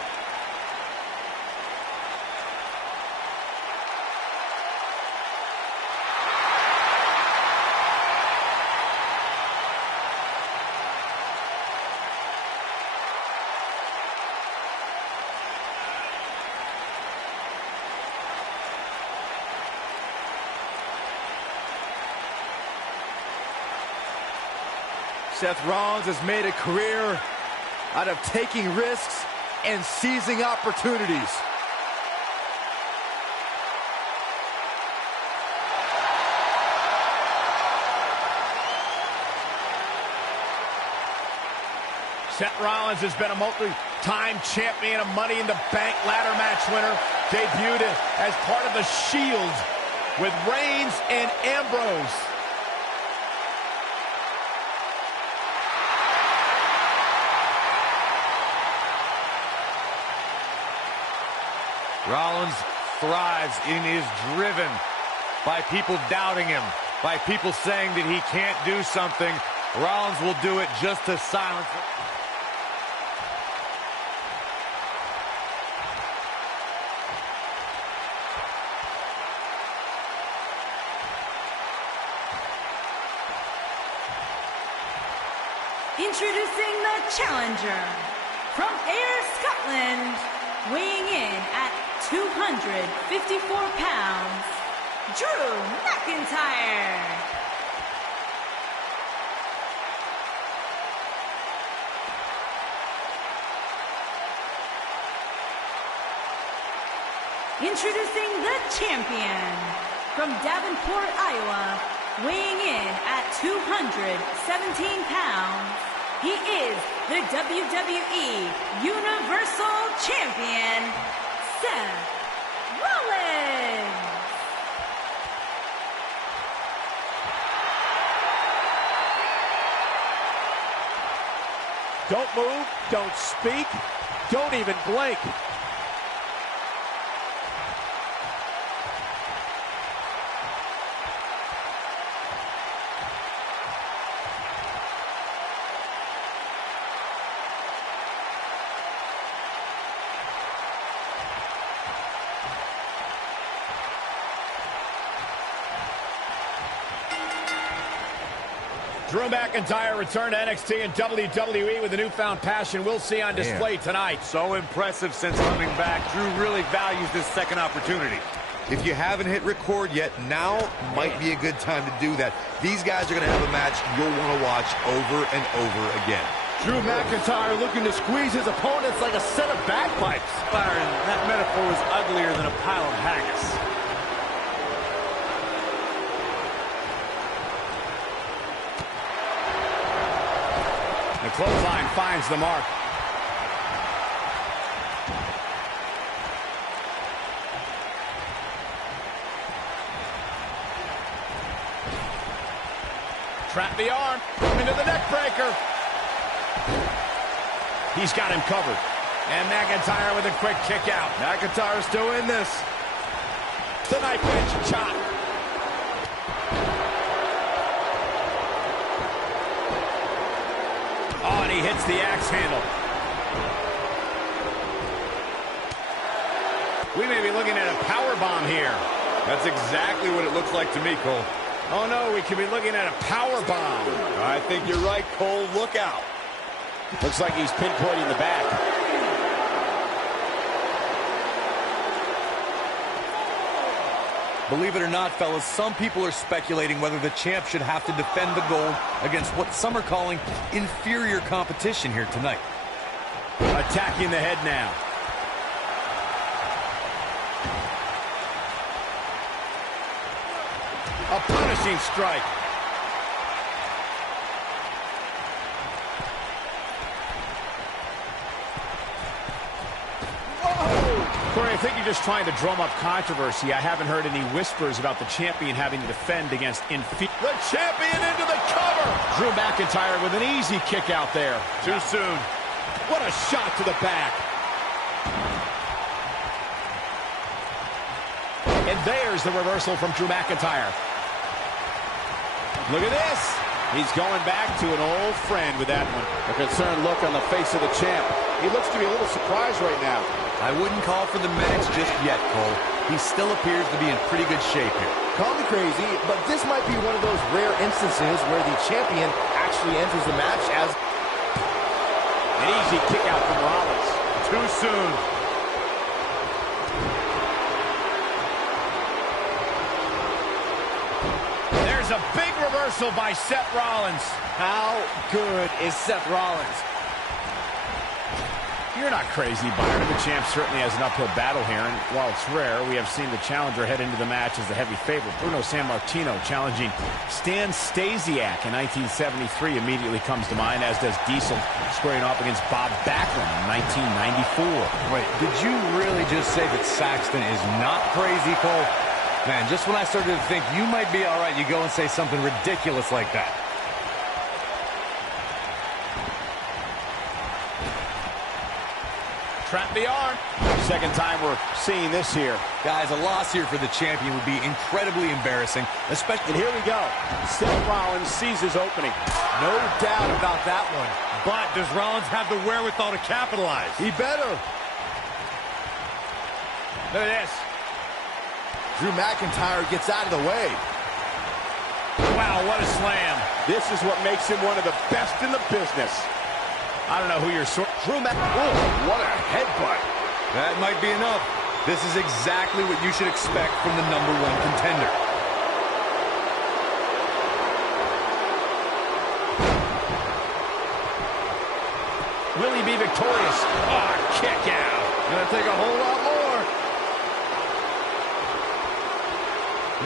Seth Rollins has made a career out of taking risks and seizing opportunities. Seth Rollins has been a multi-time champion, a Money in the Bank ladder match winner, debuted as part of the Shield with Reigns and Ambrose. Rollins thrives and is driven by people doubting him, by people saying that he can't do something. Rollins will do it just to silence it. Introducing the challenger from Ayr, Scotland, weighing in at 254 pounds, Drew McIntyre. Introducing the champion from Davenport, Iowa, weighing in at 217 pounds, he is the WWE Universal Champion, Seth Rollins. Don't move, don't speak, don't even blink. Drew McIntyre returned to NXT and WWE with a newfound passion we'll see on display tonight. So impressive since coming back. Drew really values this second opportunity. If you haven't hit record yet, now might be a good time to do that. These guys are going to have a match you'll want to watch over and over again. Drew McIntyre looking to squeeze his opponents like a set of bagpipes. Byron, that metaphor was uglier than a pile of haggis. The clothesline finds the mark. Trap the arm into the neck breaker. He's got him covered. And McIntyre with a quick kick out. McIntyre still in this. The knife edge chop. Oh, and he hits the axe handle. We may be looking at a power bomb here. That's exactly what it looks like to me, Cole. Oh, no, we could be looking at a power bomb. I think you're right, Cole. Look out. Looks like he's pinpointing the back. Believe it or not, fellas, some people are speculating whether the champ should have to defend the gold against what some are calling inferior competition here tonight. Attacking the head now. A punishing strike. Corey, I think you're just trying to drum up controversy. I haven't heard any whispers about the champion having to defend against the champion into the cover. Drew McIntyre with an easy kick out there. Too soon. What a shot to the back. And there's the reversal from Drew McIntyre. Look at this. He's going back to an old friend with that one. A concerned look on the face of the champ. He looks to be a little surprised right now. I wouldn't call for the match just yet, Cole. He still appears to be in pretty good shape here. Call me crazy, but this might be one of those rare instances where the champion actually enters the match as an easy kick out from Rollins. Too soon. There's a big reversal by Seth Rollins. How good is Seth Rollins? You're not crazy, Byron. The champ certainly has an uphill battle here, and while it's rare, we have seen the challenger head into the match as the heavy favorite. Bruno Sammartino challenging Stan Stasiak in 1973 immediately comes to mind, as does Diesel squaring off against Bob Backlund in 1994. Wait, did you really just say that Saxton is not crazy, Cole? Man, just when I started to think you might be all right, you go and say something ridiculous like that. Trap the arm. Second time we're seeing this here. Guys, a loss here for the champion would be incredibly embarrassing, especially... And here we go. Seth Rollins sees his opening. No doubt about that one. But does Rollins have the wherewithal to capitalize? He better. Look at this. Drew McIntyre gets out of the way. Wow, what a slam. This is what makes him one of the best in the business. I don't know who you're Drew McIntyre. What a headbutt. That might be enough. This is exactly what you should expect from the #1 contender. Will he be victorious? Oh, kick out. Gonna take a whole lot more.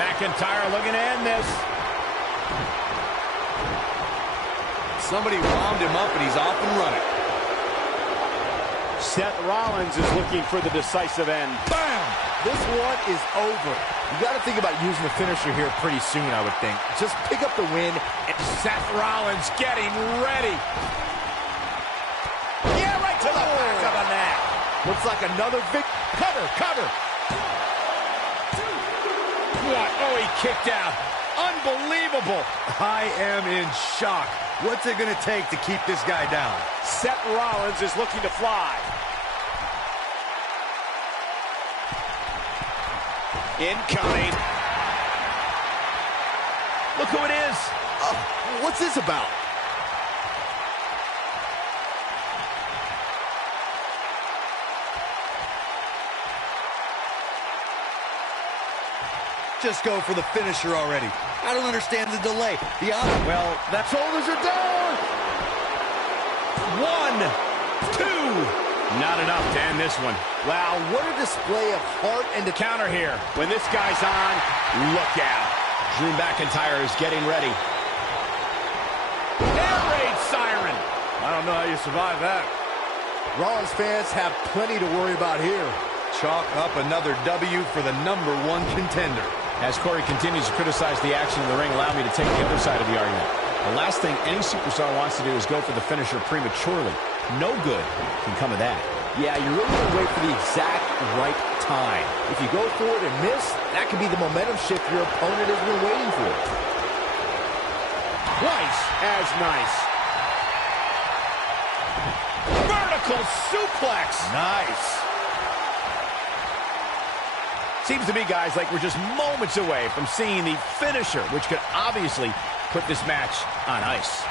McIntyre looking to end this. Somebody wound him up, and he's off and running. Seth Rollins is looking for the decisive end. Bam! This one is over. You got to think about using the finisher here pretty soon, I would think. Just pick up the win. And Seth Rollins getting ready. Yeah, right to the back of the neck. Looks like another big cover. What? Oh, he kicked out. Unbelievable. I am in shock. What's it going to take to keep this guy down? Seth Rollins is looking to fly. Incoming. Look who it is. What's this about? Just go for the finisher already. I don't understand the delay. Well, that shoulders are down. 1, 2. Not enough to end this one. Wow, what a display of heart and The counter here. When this guy's on, look out. Drew McIntyre is getting ready. Air raid siren. I don't know how you survive that. Rollins fans have plenty to worry about here. Chalk up another W for the #1 contender. As Corey continues to criticize the action in the ring, allow me to take the other side of the argument. The last thing any superstar wants to do is go for the finisher prematurely. No good can come of that. Yeah, you really want to wait for the exact right time. If you go for it and miss, that could be the momentum shift your opponent has been waiting for. Twice as nice. Vertical suplex. Nice. Seems to me, guys, like we're just moments away from seeing the finisher, which could obviously put this match on ice.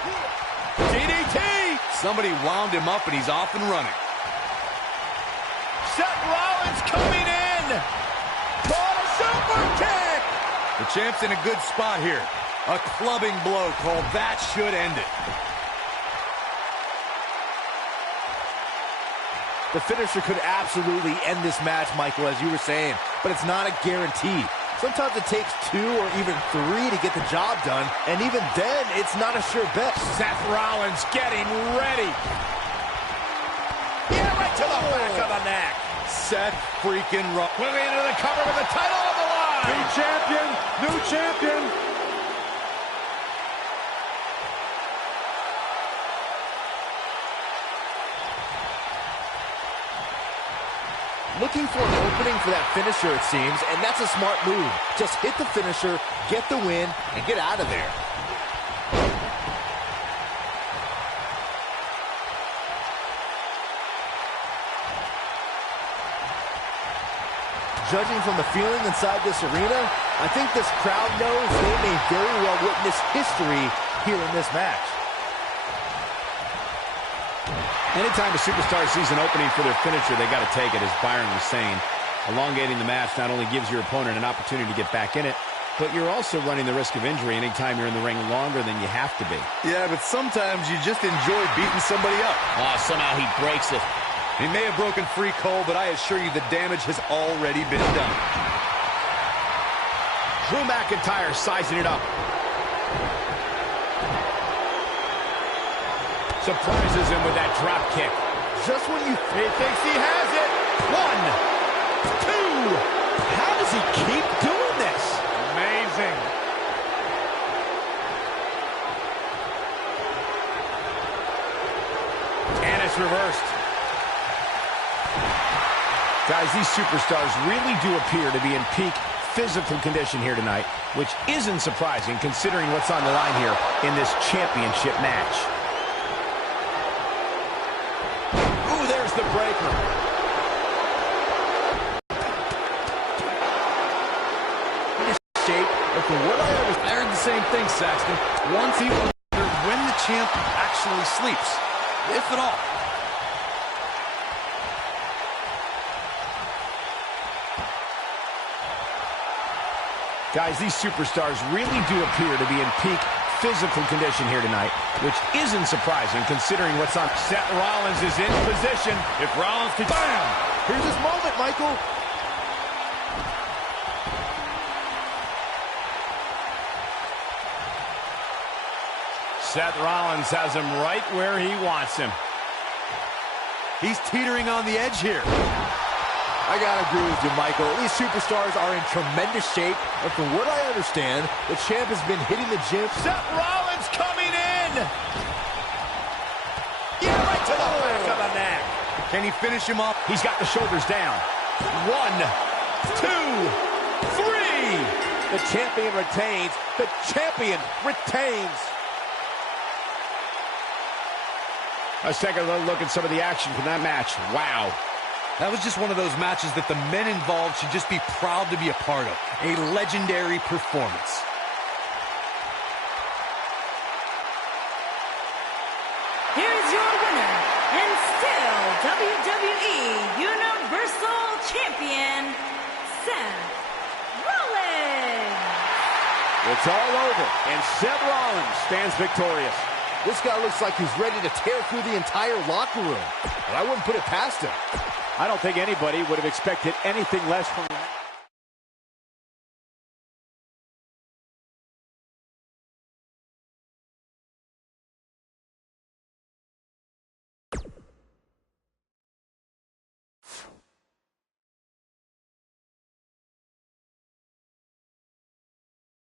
DDT! Somebody wound him up, and he's off and running. Seth Rollins coming in! For a super kick! The champ's in a good spot here. A clubbing blow called. That should end it. The finisher could absolutely end this match, Michael, as you were saying, but it's not a guarantee. Sometimes it takes 2 or even 3 to get the job done, and even then, it's not a sure bet. Seth Rollins getting ready. Yeah, right to the back of the neck. Seth freaking Rollins. Moving into the cover with the title on the line. New champion, new champion. Looking for an opening for that finisher, it seems, and that's a smart move. Just hit the finisher, get the win, and get out of there. Judging from the feeling inside this arena, I think this crowd knows they may very well witness history here in this match. Anytime a superstar sees an opening for their finisher, they got to take it, as Byron was saying. Elongating the match not only gives your opponent an opportunity to get back in it, but you're also running the risk of injury anytime you're in the ring longer than you have to be. Yeah, but sometimes you just enjoy beating somebody up. Oh, somehow he breaks it. He may have broken free, Cole, but I assure you the damage has already been done. Drew McIntyre sizing it up. Surprises him with that drop kick. Just when you He thinks he has it. 1, 2. How does he keep doing this? Amazing. And it's reversed. Guys, these superstars really do appear to be in peak physical condition here tonight, which isn't surprising considering what's on the line here in this championship match. Ooh, there's the breaker. Shape, but from what I understand, I heard the same thing, Saxton. Once he wondered when the champ actually sleeps, if at all. Guys, these superstars really do appear to be in peak physical condition here tonight, which isn't surprising considering what's on. Seth Rollins is in position. If Rollins could... Bam! here's his moment, Michael. Seth Rollins has him right where he wants him. He's teetering on the edge here. I gotta agree with you, Michael. These superstars are in tremendous shape, and from what I understand, the champ has been hitting the gym. Seth Rollins coming in! Yeah, right to the back of the neck. Can he finish him off? He's got the shoulders down. 1, 2, 3. The champion retains. The champion retains. Let's take a little look at some of the action from that match. Wow. That was just one of those matches that the men involved should just be proud to be a part of. A legendary performance. Here's your winner, and still WWE Universal Champion, Seth Rollins. It's all over, and Seth Rollins stands victorious. This guy looks like he's ready to tear through the entire locker room, and I wouldn't put it past him. I don't think anybody would have expected anything less from him.